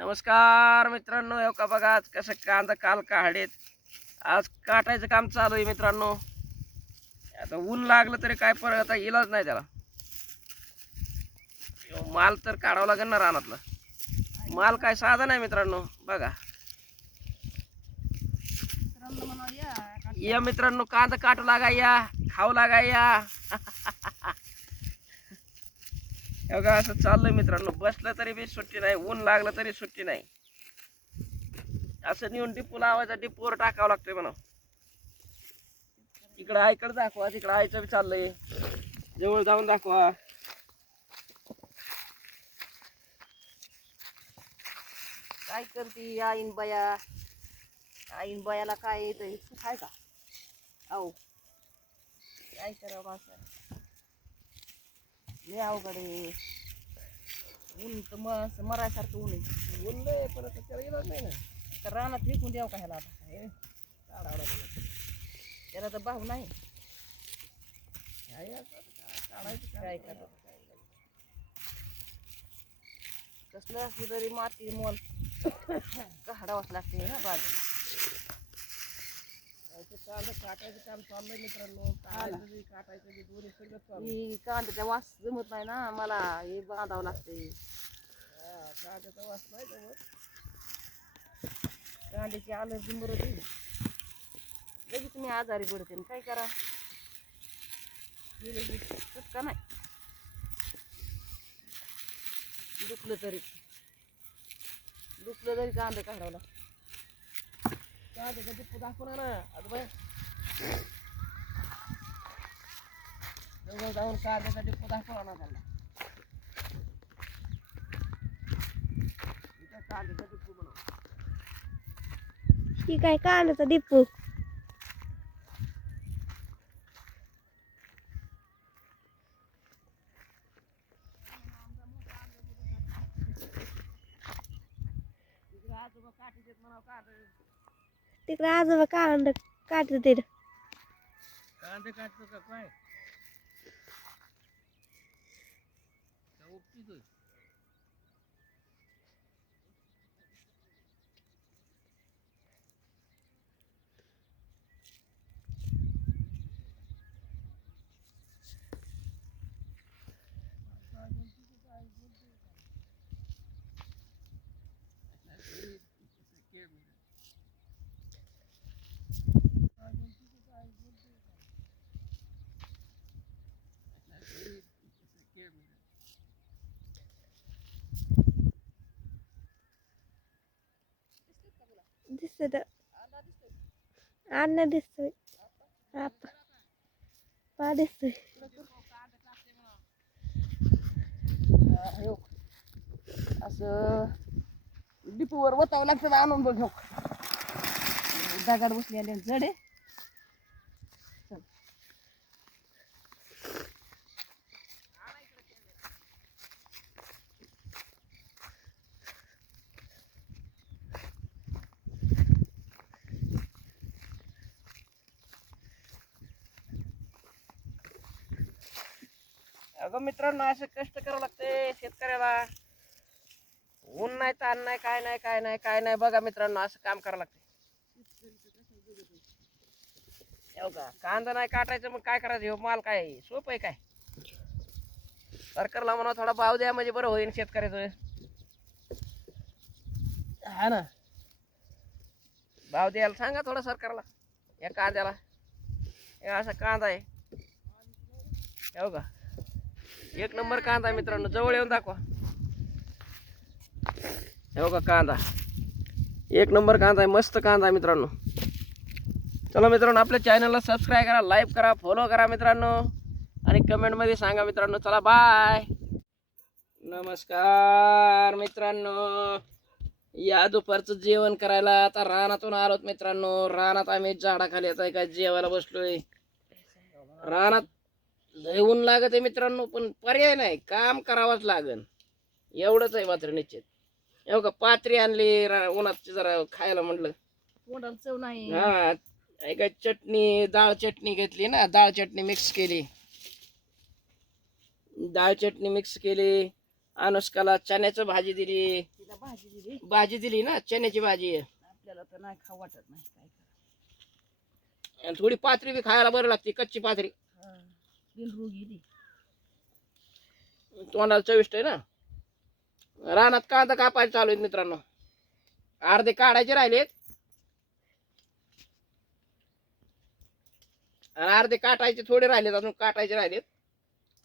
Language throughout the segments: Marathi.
नमस्कार मित्रांनो हो का बघा आज कसं कांदा काल काढेत. आज काटायचं काम चालू आहे मित्रांनो. आता ऊन लागलं तरी काय परत आता इलाज नाही त्याला. माल तर काढावा लागेल ना रानातला. माल काय साधा नाही मित्रांनो बघा. या मित्रांनो कांदा काटू लागा या खाऊ लागा या हे बघा असं चाललंय मित्रांनो. बसलं तरी बी सुट्टी नाही ऊन लागलं तरी सुट्टी नाही. असं नेऊन डिपू लावायचा डिपूवर टाकावं लागतंय म्हणा. इकडं आईकडे दाखवा तिकडं आईचं बी चाललंय. जवळ जाऊन दाखवा. काय करते आईन बया? आईन बयाला काय येतं काय का? अहो काय करावं असं लय अवघड आहे. ऊन तर मग मरायसारखं ऊन आहे. ऊन नाही पण आता त्याला इलाज नाही ना. तर रानात विकून द्यावं का ह्याला आता? हे काढावं लागेल त्याला तर भाव नाही. आता काढायचं काम काय करावं कसलं असली तरी माती मोल. काढावंच लागते ना बाजू असं कांदा काटायचं काम चाललंय मित्रांनो काढायचं बी काटायचं बी दोन्ही सगळं चालू ही कांद्याचा वास जमत नाही ना मला हे बांधावं लागते. कांद्याचा वास नाही जमत. कांद्याची अलर्जी मरत येईल लगेच मी आजारी पडते आणि काय करा? चटका नाही? दुखलं तरी. दुखलं तरी कांदा काढावं लागतं. काय ना अगं जवळ जाऊन कांद्याचा डिप्पू? दाखवला ना त्यांना इथं कांद्याचा डिप्पू बनव ठीक आहे कांद्याचा डिपू तिकडे आजोबा काठी देत म्हणावं कांदा. तिकडे आजोबा कांद काढत ते कांदे काढतो का? काय? का उपटीतोय दिसतंय तर. अण्णा दिसतोय. आपा. पा दिसतोय. हो असं डिपूवर वतावं लागतं आणून बघ हो दगाड बसली आले जड आहे. अगं मित्रांनो असं कष्ट करावं लागते शेतकऱ्याला. ऊन नाही ताण नाही काय नाही काय नाही काय नाही. बघा मित्रांनो असं काम करावं लागते. का? कांदा नाही काटायचं मग काय करायचं? ह्यो माल काय? आहे? सोपं आहे काय? सरकारला म्हणा थोडा भाव द्या म्हणजे बरं होईल शेतकऱ्याचं. हा ना? भाव द्यायला सांगा थोडा सरकारला. या कांद्याला. हे असा कांदा आहे. हो का? एक नंबर कांदा मित्रांनो जवळ येऊन दाखवा. हे बघा कांदा. एक नंबर कांदा आहे मस्त कांदा आहे मित्रांनो. चला मित्रांनो आपल्या चॅनलला सबस्क्राईब करा लाईक करा फॉलो करा मित्रांनो. आणि कमेंटमध्ये सांगा मित्रांनो. चला बाय नमस्कार मित्रांनो. या दुपारचं जेवण करायला आता रानातून आलोत मित्रांनो. रानात आम्ही झाडाखाली आता काय जेवायला बसलोय. रानात लय ऊन लागत आहे मित्रांनो पण पर्याय नाही. काम करावंच लागन. एवढंच आहे मात्र निश्चित. एवढं का पात्री आणली रा- उन्हात जरा खायला म्हटलं. तोंडाला चव नाही. हा चटणी डाळ चटणी घेतली ना डाळ चटणी मिक्स केली. डाळ चटणी मिक्स केली अनुष्काला चण्याचं भाजी दिली. तिला भाजी दिली? भाजी दिली ना चण्याची भाजी. आपल्याला तर नाही खाऊ वाटत नाही काय आणि थोडी पात्री बी खायला बरं लागते कच्ची पात्री. तोंडाला चविष्ट आहे ना? रानात कांदा कापायला चालू आहेत मित्रांनो. अर्धे काढायचे राहिलेत. आणि अर्धे काटायचे थोडे राहिलेत अजून काटायचे राहिलेत.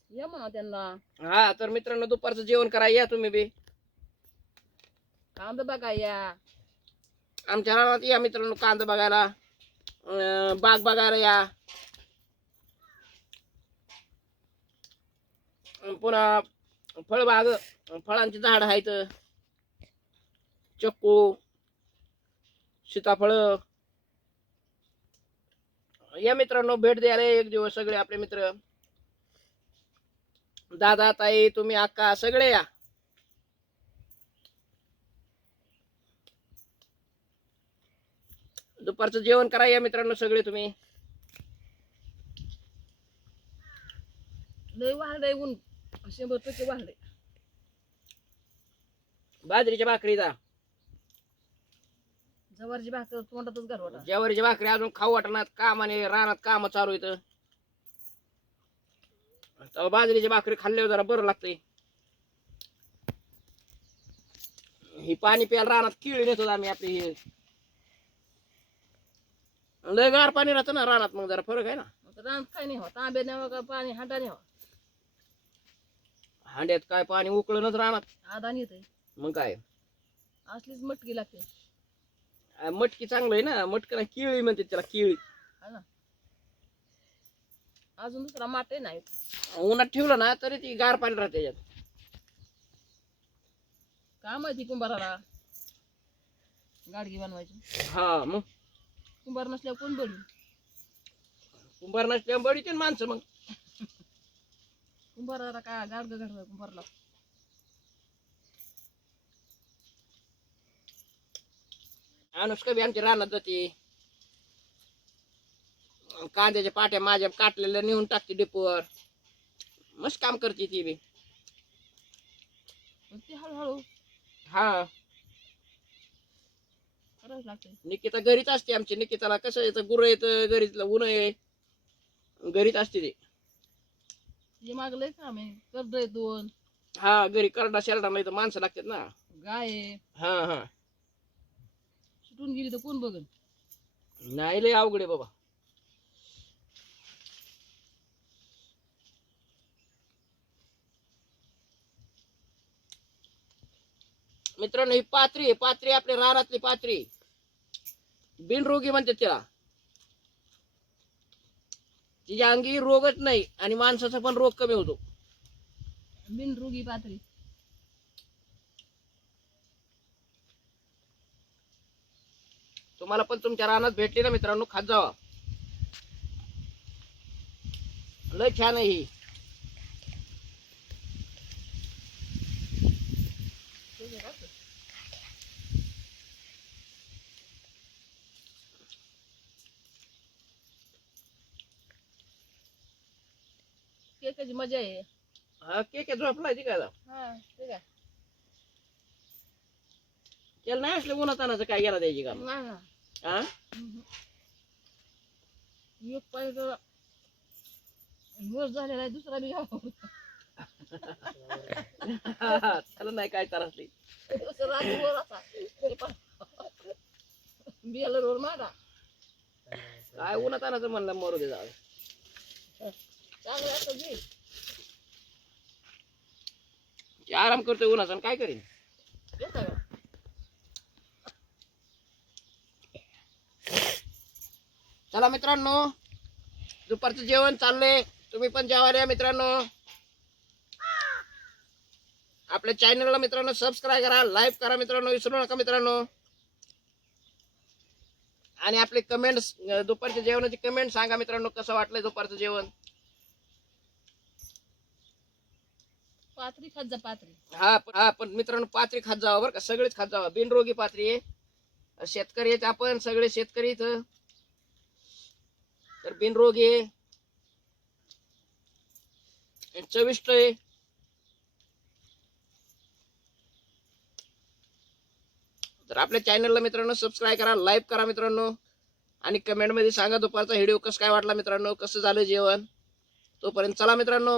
ये म्हणा त्यांना. हा तर मित्रांनो दुपारचं जेवण करा या तुम्ही बी. कांदा बघा या. आमच्या रानात या मित्रांनो कांदा बघायला. बाग बघायला या. पुन्हा फळबाग फळांची झाड आहेत. चक्कू सीताफळ. या मित्रांनो भेट द्यायला एक दिवस सगळे आपले मित्र. दादा ताई तुम्ही अक्का सगळे या. दुपारचं जेवण करा या मित्रांनो सगळे तुम्ही. लय वाढलंय ऊन. शंभर टक्के वाढलंय बाजरीच्या भाकरीचा. जवारची भाकर तोंडातच घालवटा ज्वारीची भाकरी अजून खाऊ वाटणार कामाने रानात काम चालू येत बाजरीची भाकरी खाल्ल्यावर जरा बरं लागतंय. ही पाणी प्यायला रानात किळी नेतो आम्ही आपली हे. लय गार पाणी राहतं ना रानात मग जरा फरक आहे ना. रान काय नाही हो तांबे न्यावं का पाणी हांडा न्यावं हांड्यात काय पाणी उकळूनच आदान येते मग काय? असलीच मटकी लागते. आ, मटकी चांगलं आहे ना. मटकी नाही किळी म्हणते त्याला किळी. हा ना. अजून दुसरा माटे नाही उन्हात ठेवलं ना तरी ती गार पाणी राहते त्याच्यात का माहिती कुंभाराला? गाडगी बनवायची. हा मग? कुंभार नसल्यावर कोण बळी कुंभार नसल्या बडीते ना माणसं मग. कुंभाराला काय गाडग घडवाय कुंभारला अनुष्का बी आमच्या रानात जाते. कांद्याच्या पाट्या माझ्या काटलेल्या नेऊन टाकते डिपोवर. मस्त काम करते ती बी. ते हळूहळू हा. करावंच निकिता घरीच असते आमची. निकिताला कसं येतं गुरं येतं घरीच ऊन आहे. घरीच असते ती. जे मागलंय काम आहे करडय दोन. हा घरी करडा शेरडा नाही तर माणसं लागतात ना. गाय. आहे हा हा. सुटून गेली तर कोण बघन? नाही लय अवघड आहे बाबा. मित्रांनो ही पात्री आहे. पात्री आपल्या रानातली पात्री. बिनरोगी म्हणतात त्याला तिच्या अंगी रोगच नाही आणि माणसाचा पण रोग कमी होतो. बिन रुगी पात्री. तुम्हाला पण तुमच्या रानात भेटली ना मित्रांनो खात जावा. लय छान आहे ही. केकाची मजा आहे. हा केक झोपलाय ती काय हा ठीक आहे. त्याला नाही असलं उन्हात आणायचं काय गेला द्यायची का नाही ना हा. एक तर वर झालेला आहे दुसरा बी घ्यावा त्याला नाही काय तर असली दुसरा रात्री वर असा तरी पण. बियाला वर मारा. काय उन्हात आणायचं म्हणलं मरू दे जाऊ घे आराम करतोय उन्हाचा आणि काय करीन? चला मित्रांनो दुपारचं जेवण चाललंय. तुम्ही पण जेवायला या मित्रांनो. आपल्या चॅनलला मित्रांनो सबस्क्राईब करा लाईक करा मित्रांनो विसरू नका मित्रांनो. आणि आपले कमेंट दुपारच्या जेवणाची कमेंट सांगा मित्रांनो कसं वाटलंय दुपारचं जेवण? पात्री खात जा पात्री. हा हा पण मित्रांनो पात्री खात जावा बरं का. सगळेच खात जावा. बिनरोगी पात्री आहे. शेतकरी आहेत आपण सगळे शेतकरी इथं. तर बिनरोगी आहे. चविष्ट आहे. तर आपल्या चॅनलला मित्रांनो सबस्क्राईब करा लाईक करा मित्रांनो. आणि कमेंटमध्ये सांगा दुपारचा व्हिडिओ कसं काय वाटला मित्रांनो कसं झालं जेवण. तोपर्यंत चला मित्रांनो